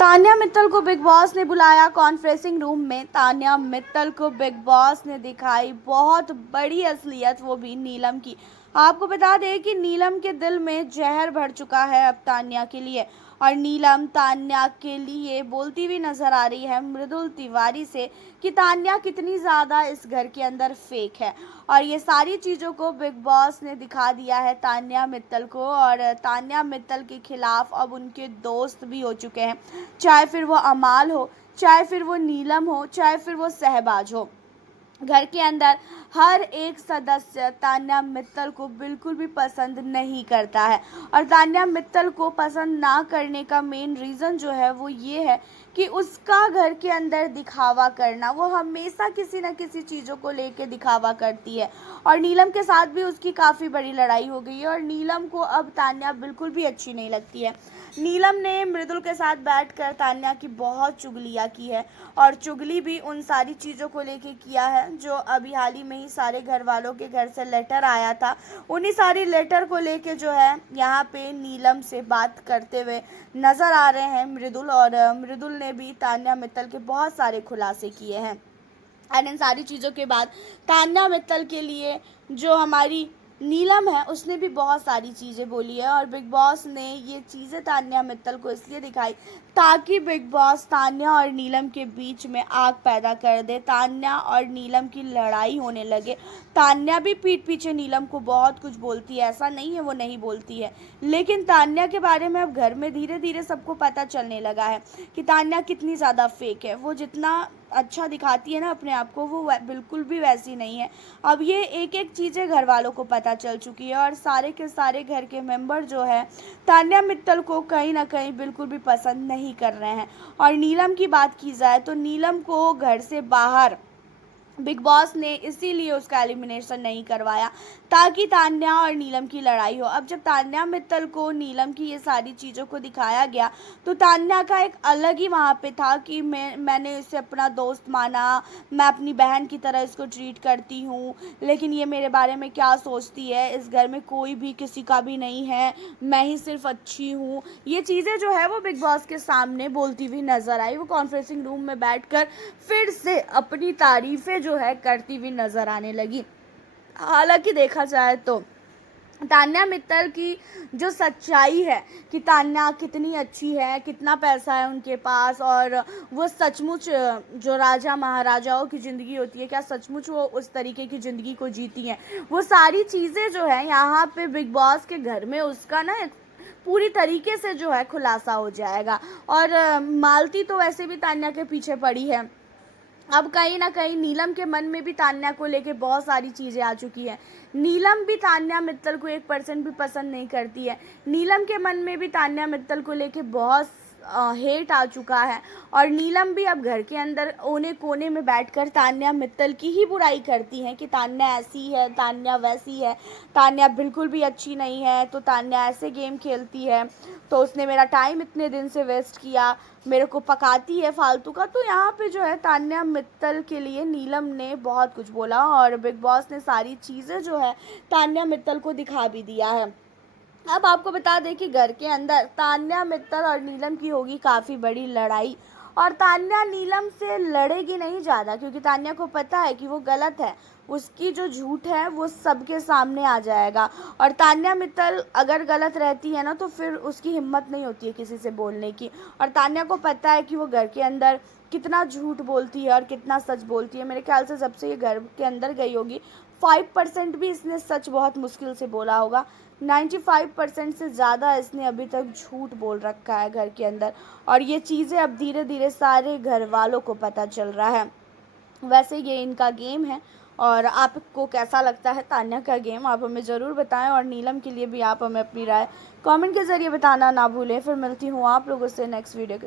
तान्या मित्तल को big boss ने बुलाया कॉन्फ्रेंसिंग रूम में। तान्या मित्तल को बिग बॉस ने दिखाई बहुत बड़ी असलियत, वो भी नीलम की। आपको बता दें कि नीलम के दिल में जहर भर चुका है अब तान्या के लिए, और नीलम तान्या के लिए बोलती हुई नजर आ रही है मृदुल तिवारी से कि तान्या कितनी ज़्यादा इस घर के अंदर फेक है। और ये सारी चीज़ों को बिग बॉस ने दिखा दिया है तान्या मित्तल को, और तान्या मित्तल के खिलाफ अब उनके दोस्त भी हो चुके हैं, चाहे फिर वो अमाल हो, चाहे फिर वो नीलम हो, चाहे फिर वो सहबाज हो। घर के अंदर हर एक सदस्य तान्या मित्तल को बिल्कुल भी पसंद नहीं करता है, और तान्या मित्तल को पसंद ना करने का मेन रीज़न जो है वो ये है कि उसका घर के अंदर दिखावा करना। वो हमेशा किसी न किसी चीज़ों को लेके दिखावा करती है, और नीलम के साथ भी उसकी काफ़ी बड़ी लड़ाई हो गई है, और नीलम को अब तान्या बिल्कुल भी अच्छी नहीं लगती है। नीलम ने मृदुल के साथ बैठकर तान्या की बहुत चुगलियाँ की है, और चुगली भी उन सारी चीज़ों को लेके किया है जो अभी हाल ही में ही सारे घर वालों के घर से लेटर आया था। उन्हीं सारी लेटर को लेके जो है यहाँ पे नीलम से बात करते हुए नज़र आ रहे हैं मृदुल, और मृदुल ने भी तान्या मित्तल के बहुत सारे खुलासे किए हैं। और इन सारी चीज़ों के बाद तान्या मित्तल के लिए जो हमारी नीलम है उसने भी बहुत सारी चीज़ें बोली है, और बिग बॉस ने ये चीज़ें तान्या मित्तल को इसलिए दिखाई ताकि बिग बॉस तान्या और नीलम के बीच में आग पैदा कर दे, तान्या और नीलम की लड़ाई होने लगे। तान्या भी पीठ पीछे नीलम को बहुत कुछ बोलती है, ऐसा नहीं है वो नहीं बोलती है, लेकिन तान्या के बारे में अब घर में धीरे धीरे सबको पता चलने लगा है कि तान्या कितनी ज़्यादा फेक है। वो जितना अच्छा दिखाती है ना अपने आप को, वो बिल्कुल भी वैसी नहीं है। अब ये एक एक चीज़ें घर वालों को पता चल चुकी है, और सारे के सारे घर के मेंबर जो है तान्या मित्तल को कहीं ना कहीं बिल्कुल भी पसंद नहीं कर रहे हैं। और नीलम की बात की जाए तो नीलम को घर से बाहर बिग बॉस ने इसीलिए उसका एलिमिनेशन नहीं करवाया ताकि तान्या और नीलम की लड़ाई हो। अब जब तान्या मित्तल को नीलम की ये सारी चीज़ों को दिखाया गया तो तान्या का एक अलग ही वहाँ पे था कि मैंने इसे अपना दोस्त माना, मैं अपनी बहन की तरह इसको ट्रीट करती हूँ, लेकिन ये मेरे बारे में क्या सोचती है, इस घर में कोई भी किसी का भी नहीं है, मैं ही सिर्फ अच्छी हूँ। ये चीज़ें जो है वो बिग बॉस के सामने बोलती हुई नज़र आई। वो कॉन्फ्रेंसिंग रूम में बैठकर फिर से अपनी तारीफ़ें जो है करती हुई नज़र आने लगी। हालांकि देखा जाए तो तान्या मित्तल की जो सच्चाई है कि तान्या कितनी अच्छी है, कितना पैसा है उनके पास, और वो सचमुच जो राजा महाराजाओं की ज़िंदगी होती है, क्या सचमुच वो उस तरीके की ज़िंदगी को जीती हैं, वो सारी चीज़ें जो है यहाँ पे बिग बॉस के घर में उसका ना पूरी तरीके से जो है खुलासा हो जाएगा। और मालती तो वैसे भी तान्या के पीछे पड़ी है। अब कहीं ना कहीं नीलम के मन में भी तान्या को लेके बहुत सारी चीज़ें आ चुकी हैं। नीलम भी तान्या मित्तल को 1% भी पसंद नहीं करती है। नीलम के मन में भी तान्या मित्तल को लेके बहुत हेट आ चुका है, और नीलम भी अब घर के अंदर कोने कोने में बैठकर तान्या मित्तल की ही बुराई करती हैं कि तान्या ऐसी है, तान्या वैसी है, तान्या बिल्कुल भी अच्छी नहीं है, तो तान्या ऐसे गेम खेलती है, तो उसने मेरा टाइम इतने दिन से वेस्ट किया, मेरे को पकाती है फालतू का। तो यहाँ पे जो है तान्या मित्तल के लिए नीलम ने बहुत कुछ बोला, और बिग बॉस ने सारी चीज़ें जो है तान्या मित्तल को दिखा भी दिया है। अब आपको बता दें कि घर के अंदर तान्या मित्तल और नीलम की होगी काफ़ी बड़ी लड़ाई, और तान्या नीलम से लड़ेगी नहीं ज़्यादा, क्योंकि तान्या को पता है कि वो गलत है, उसकी जो झूठ है वो सबके सामने आ जाएगा। और तान्या मित्तल अगर गलत रहती है ना तो फिर उसकी हिम्मत नहीं होती है किसी से बोलने की, और तान्या को पता है कि वो घर के अंदर कितना झूठ बोलती है और कितना सच बोलती है। मेरे ख्याल से जब से ये घर के अंदर गई होगी 5% भी इसने सच बहुत मुश्किल से बोला होगा। 95% से ज़्यादा इसने अभी तक झूठ बोल रखा है घर के अंदर, और ये चीज़ें अब धीरे धीरे सारे घर वालों को पता चल रहा है। वैसे ये इनका गेम है, और आपको कैसा लगता है तान्या का गेम, आप हमें ज़रूर बताएं, और नीलम के लिए भी आप हमें अपनी राय कमेंट के ज़रिए बताना ना भूलें। फिर मिलती हूँ आप लोगों से नेक्स्ट वीडियो के साथ।